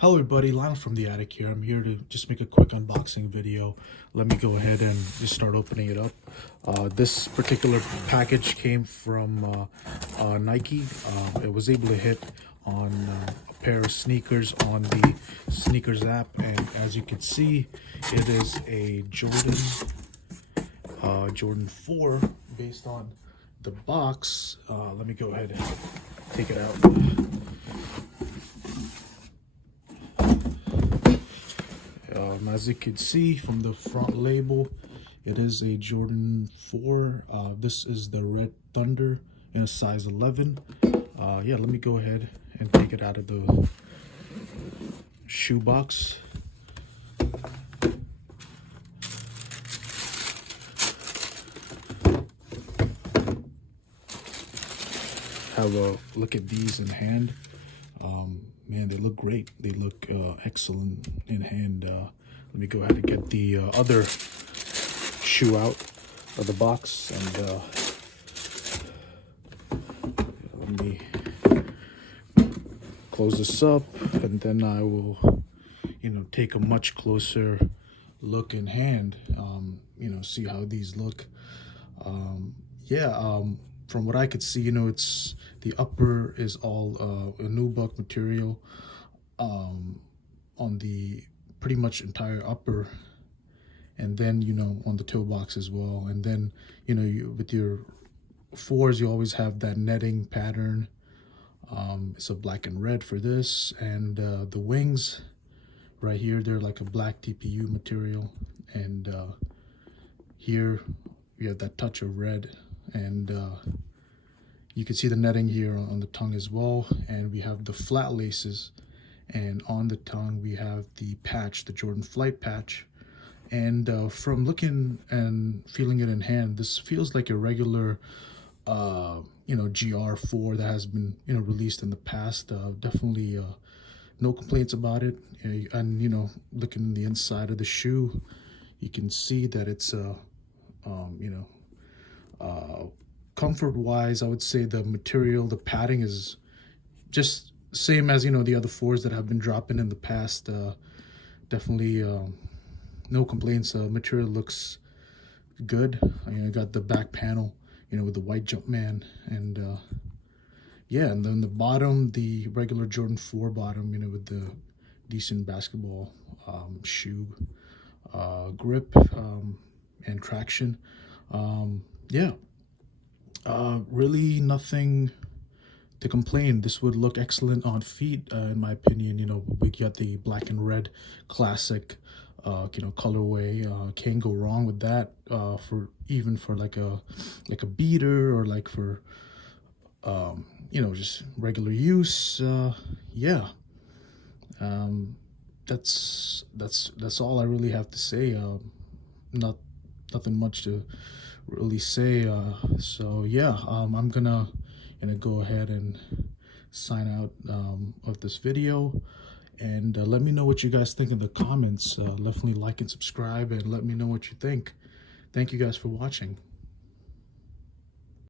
Hello everybody, Lionel from the attic here. I'm here to just make a quick unboxing video. Let me go ahead and just start opening it up. This particular package came from Nike. It was able to hit on a pair of sneakers on the sneakers app, and as you can see, it is a Jordan 4 based on the box. Let me go ahead and take it out. As you can see from the front label, it is a Jordan 4. This is the Red Thunder in a size 11. Yeah, let me go ahead and take it out of the shoe box. Have a look at these in hand. Man, they look great. They look excellent in hand. Let me go ahead and get the other shoe out of the box, and let me close this up, and then I will, take a much closer look in hand. See how these look. From what I could see, it's the upper is all a nubuck material on the pretty much entire upper, and then on the toe box as well. And then with your 4s, you always have that netting pattern. It's a black and red for this, and the wings right here, they're like a black TPU material, and here we have that touch of red, and you can see the netting here on the tongue as well. And we have the flat laces, and on the tongue we have the patch, the Jordan Flight patch. And from looking and feeling it in hand, this feels like a regular GR4 that has been released in the past. Definitely no complaints about it. And looking in the inside of the shoe, you can see that it's comfort wise, I would say the material, the padding is just same as the other 4s that have been dropping in the past. Definitely no complaints. Material looks good. I got the back panel with the white Jumpman, and and then the bottom, the regular Jordan 4 bottom, with the decent basketball shoe grip and traction. Really nothing to complain. This would look excellent on feet, in my opinion. We got the black and red classic colorway. Can't go wrong with that. For like a beater, or like for just regular use. That's all I really have to say. Nothing much to really say. I'm gonna go ahead and sign out of this video, and let me know what you guys think in the comments. Definitely like and subscribe, and let me know what you think. Thank you guys for watching.